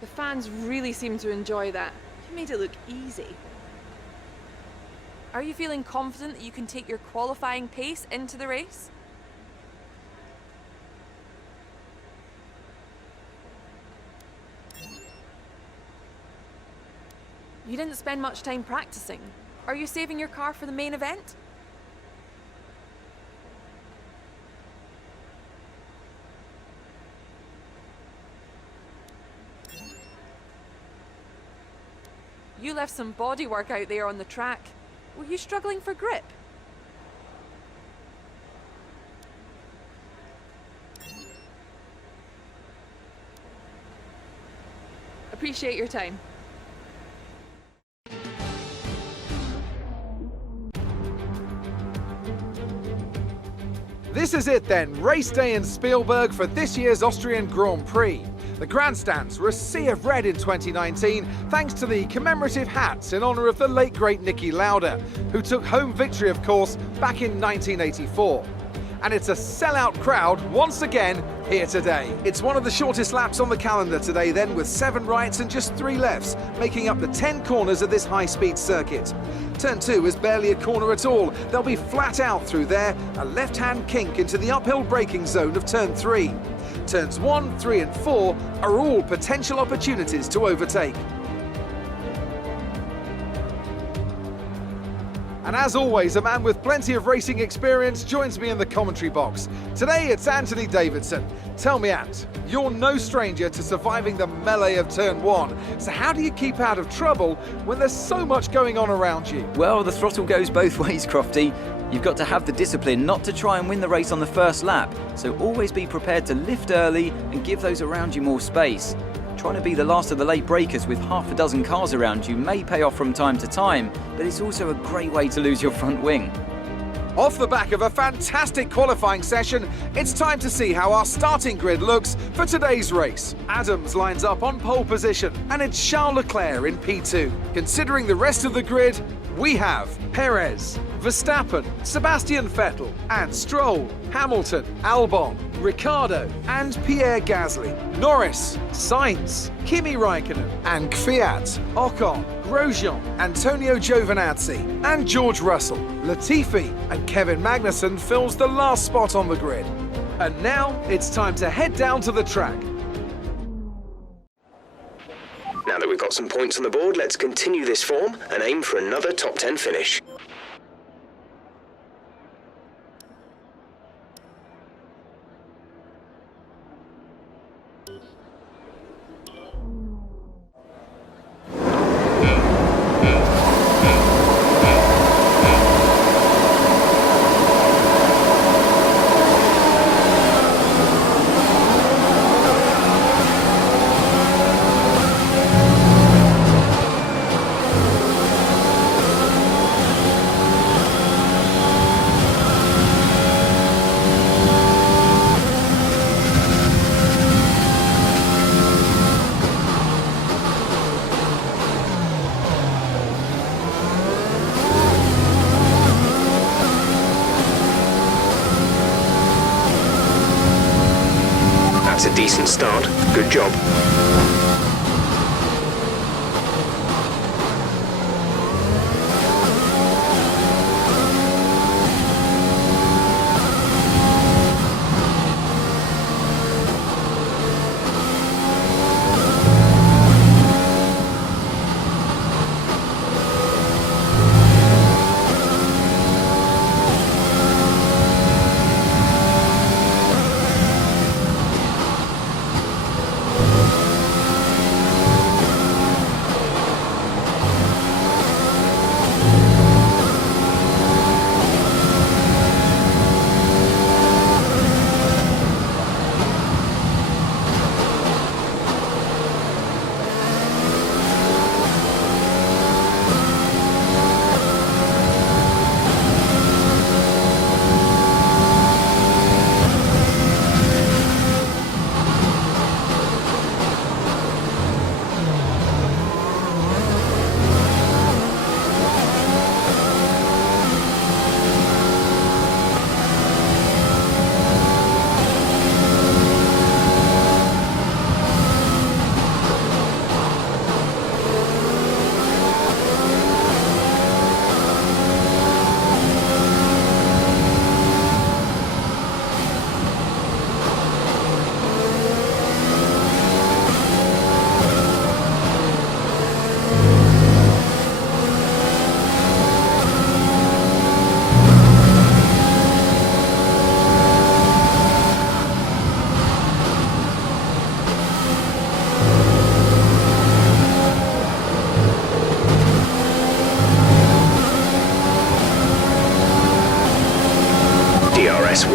The fans really seem to enjoy that. You made it look easy. Are you feeling confident that you can take your qualifying pace into the race? You didn't spend much time practicing. Are you saving your car for the main event? You left some bodywork out there on the track. Were you struggling for grip? Appreciate your time. This is it then, race day in Spielberg for this year's Austrian Grand Prix. The grandstands were a sea of red in 2019 thanks to the commemorative hats in honour of the late great Niki Lauda, who took home victory of course back in 1984. And it's a sellout crowd once again here today. It's one of the shortest laps on the calendar today then, with 7 rights and just 3 lefts, making up the 10 corners of this high-speed circuit. Turn 2 is barely a corner at all. They'll be flat out through there, a left-hand kink into the uphill braking zone of turn 3. Turns 1, 3 and 4 are all potential opportunities to overtake. And as always, a man with plenty of racing experience joins me in the commentary box. Today it's Anthony Davidson. Tell me, Ant, you're no stranger to surviving the melee of turn 1. So how do you keep out of trouble when there's so much going on around you? Well, the throttle goes both ways, Crofty. You've got to have the discipline not to try and win the race on the first lap. So always be prepared to lift early and give those around you more space. Trying to be the last of the late breakers with half a dozen cars around you may pay off from time to time, but it's also a great way to lose your front wing. Off the back of a fantastic qualifying session, it's time to see how our starting grid looks for today's race. Adams lines up on pole position, and it's Charles Leclerc in P2. Considering the rest of the grid, we have Perez, Verstappen, Sebastian Vettel and Stroll, Hamilton, Albon, Ricciardo and Pierre Gasly, Norris, Sainz, Kimi Raikkonen and Kvyat, Ocon, Grosjean, Antonio Giovinazzi and George Russell. Latifi and Kevin Magnussen fills the last spot on the grid. And now it's time to head down to the track. Now that we've got some points on the board, let's continue this form and aim for another top 10 finish. That's a decent start. Good job.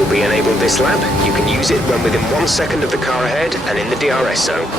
will be enabled this lap. You can use it when within 1 second of the car ahead and in the DRS zone.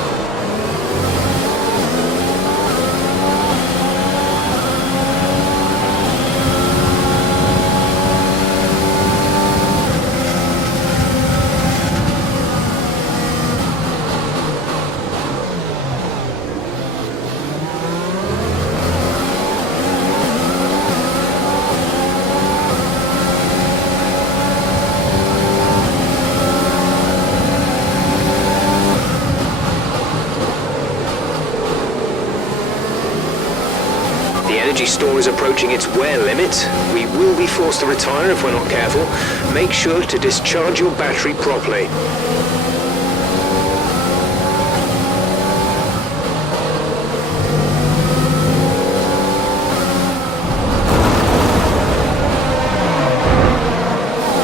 The energy store is approaching its wear limit. We will be forced to retire if we're not careful. Make sure to discharge your battery properly.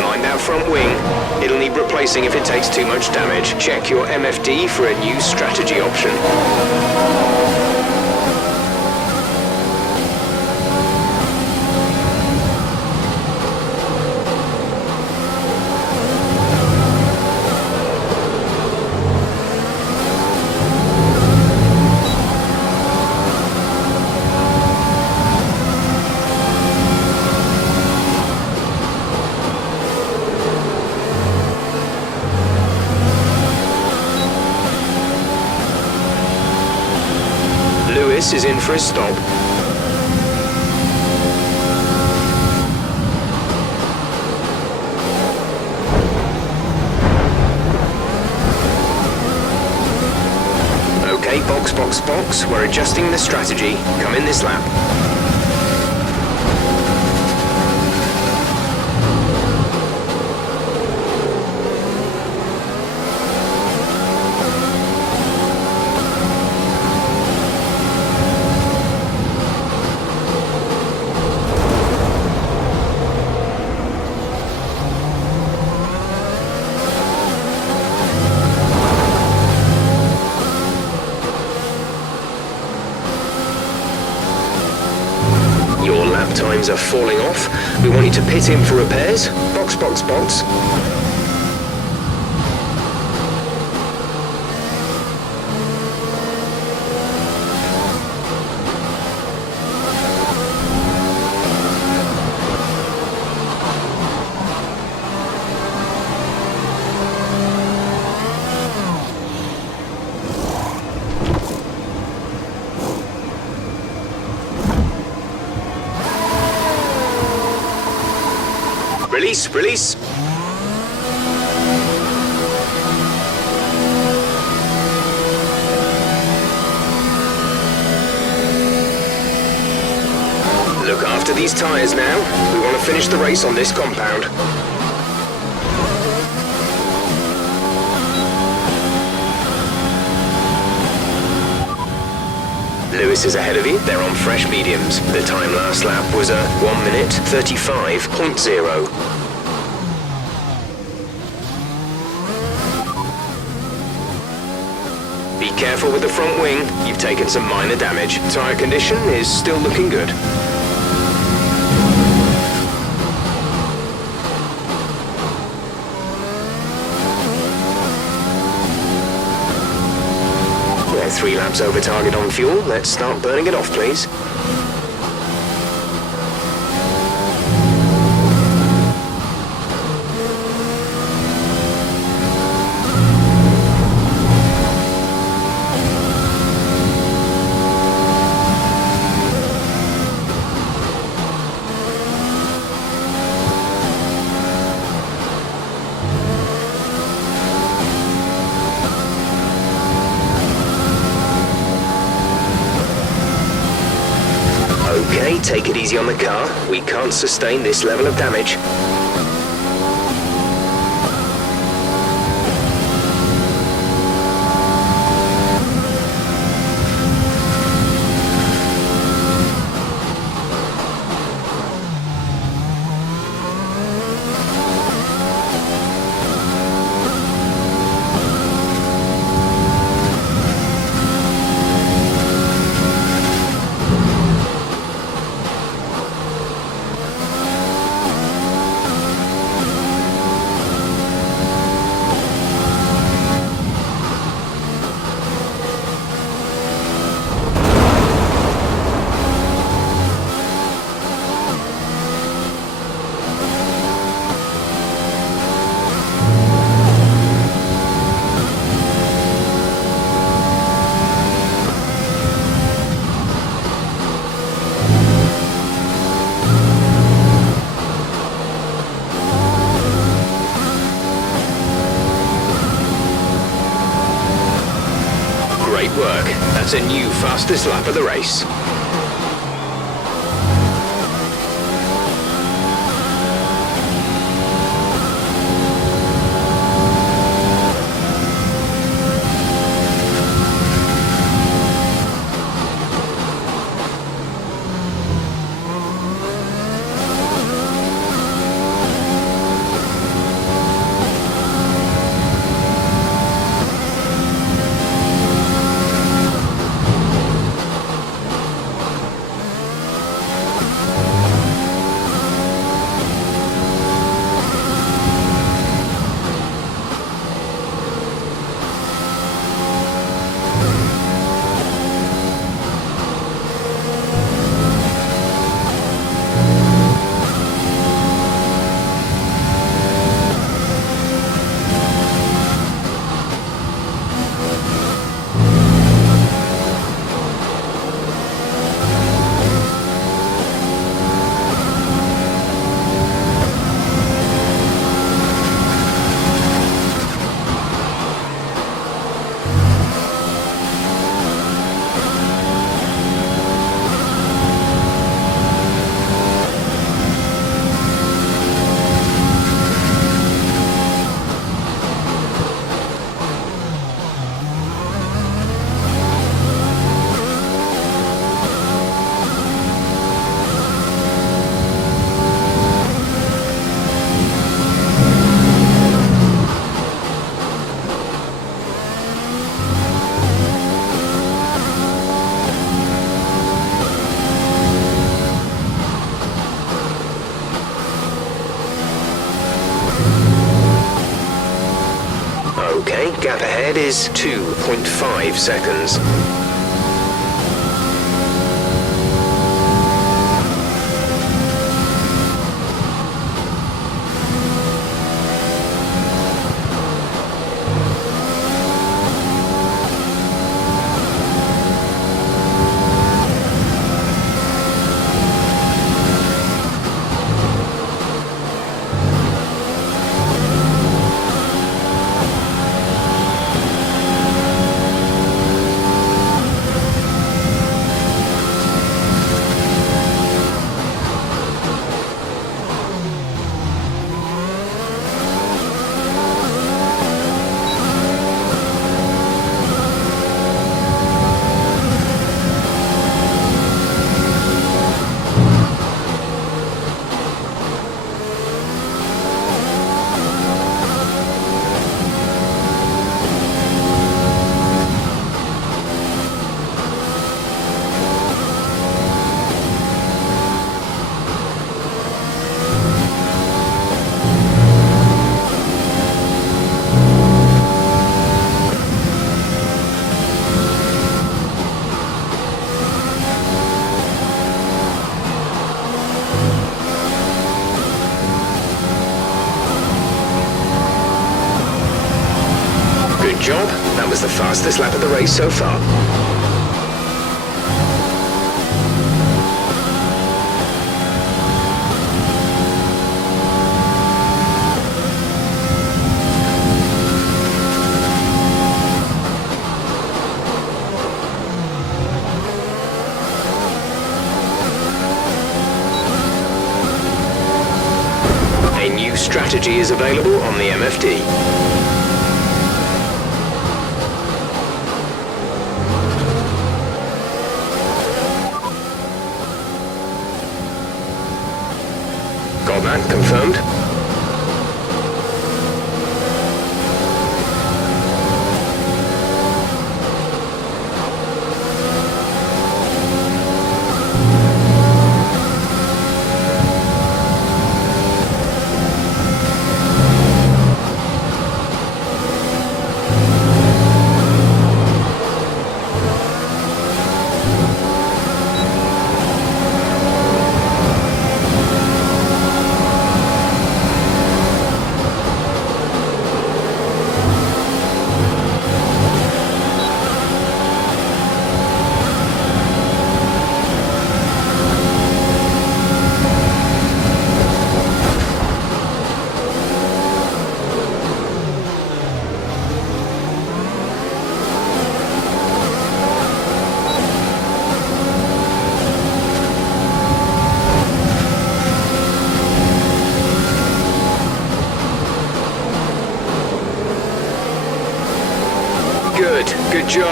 Mind that front wing. It'll need replacing if it takes too much damage. Check your MFD for a new strategy option. Lewis is in for a stop. Okay, box. We're adjusting the strategy. Come in this lap. Your lap times are falling off. We want you to pit in for repairs. Box. Release. Look after these tyres now. We want to finish the race on this compound. Lewis is ahead of you. They're on fresh mediums. The time last lap was a 1 minute 35.0. Be careful with the front wing. You've taken some minor damage. Tyre condition is still looking good. We're 3 laps over target on fuel. Let's start burning it off, please. Okay, take it easy on the car. We can't sustain this level of damage. Great work. That's a new fastest lap of the race. Okay, gap ahead is 2.5 seconds. Job. That was the fastest lap of the race so far. A new strategy is available on the MFD. Got that confirmed.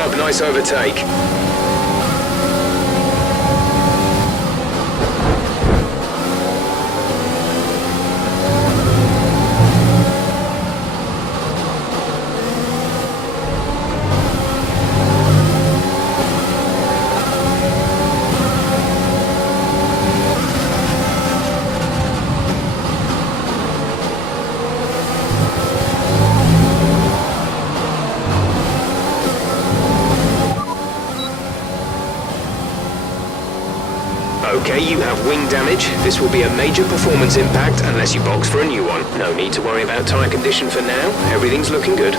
job, nice overtake. Okay, you have wing damage. This will be a major performance impact unless you box for a new one. No need to worry about tyre condition for now. Everything's looking good.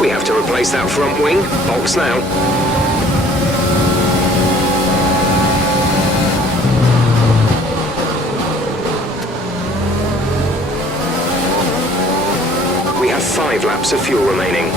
We have to replace that front wing. Box now. We have 5 laps of fuel remaining.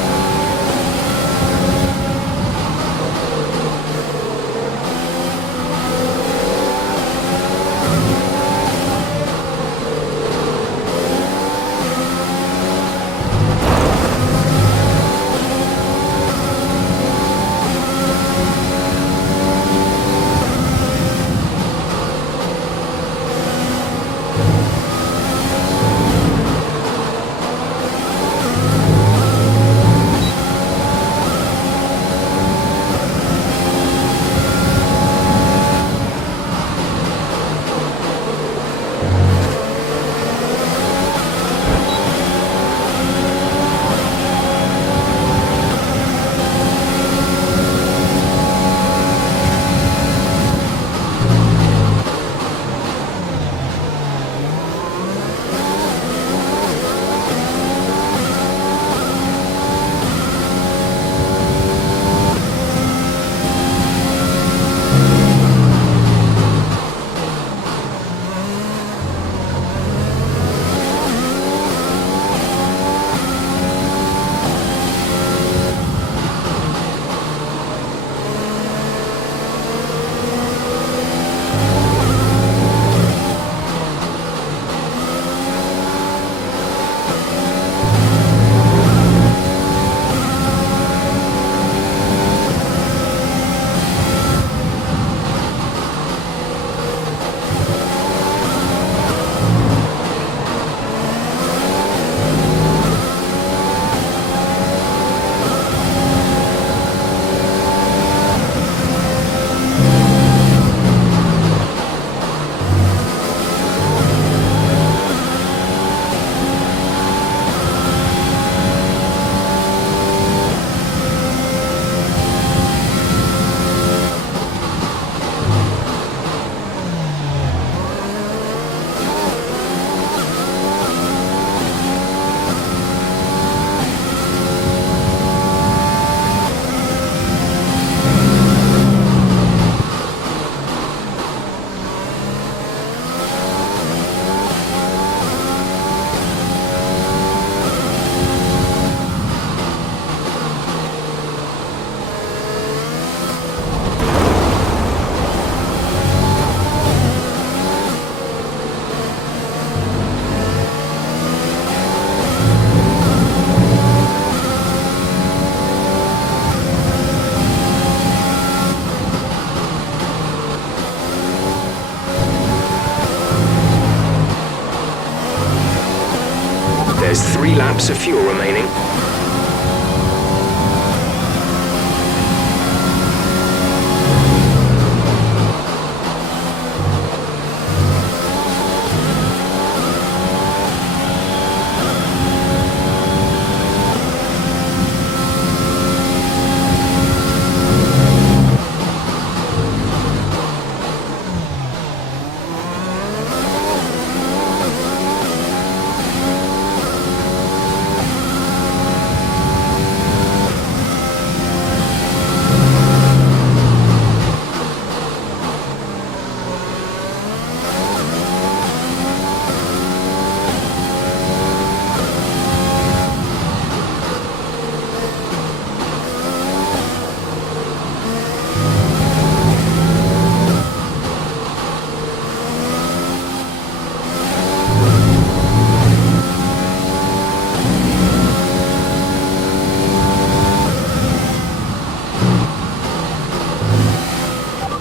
laps of fuel remaining.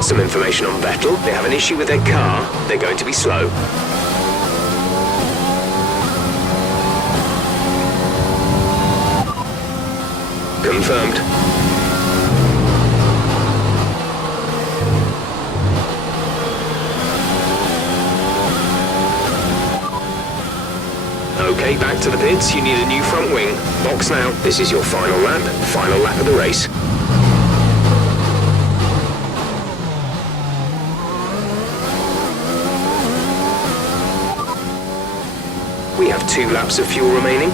Some information on Vettel. They have an issue with their car. They're going to be slow. Confirmed. Okay, back to the pits. You need a new front wing. Box now. This is your final lap. Final lap of the race. We have 2 laps of fuel remaining.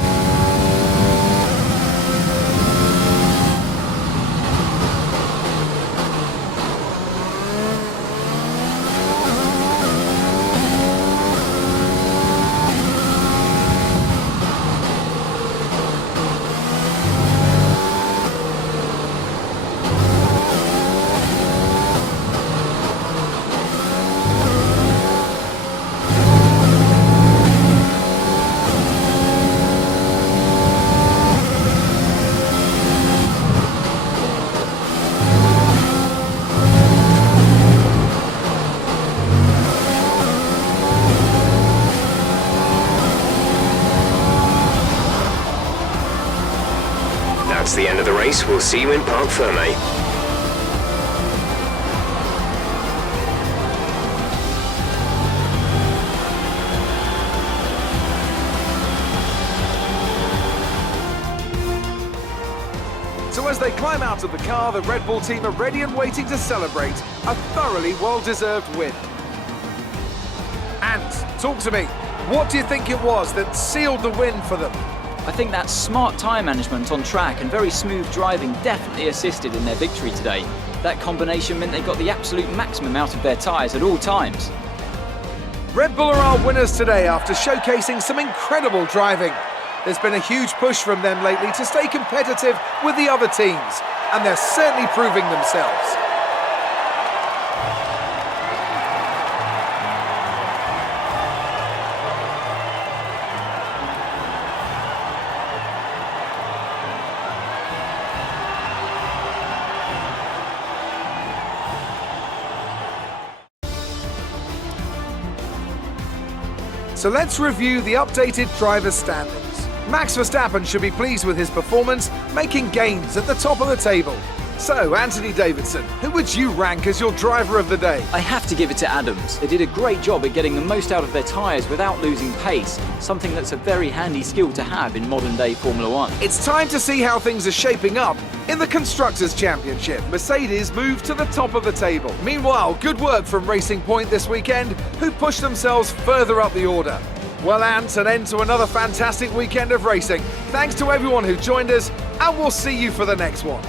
That's the end of the race. We'll see you in Parc Fermé. So as they climb out of the car, the Red Bull team are ready and waiting to celebrate a thoroughly well-deserved win. And talk to me, what do you think it was that sealed the win for them? I think that smart tyre management on track and very smooth driving definitely assisted in their victory today. That combination meant they got the absolute maximum out of their tyres at all times. Red Bull are our winners today after showcasing some incredible driving. There's been a huge push from them lately to stay competitive with the other teams, and they're certainly proving themselves. So let's review the updated driver's standings. Max Verstappen should be pleased with his performance, making gains at the top of the table. So, Anthony Davidson, who would you rank as your driver of the day? I have to give it to Adams. They did a great job at getting the most out of their tyres without losing pace, something that's a very handy skill to have in modern-day Formula One. It's time to see how things are shaping up in the Constructors' Championship. Mercedes moved to the top of the table. Meanwhile, good work from Racing Point this weekend, who pushed themselves further up the order. Well, Ant, an end to another fantastic weekend of racing. Thanks to everyone who joined us, and we'll see you for the next one.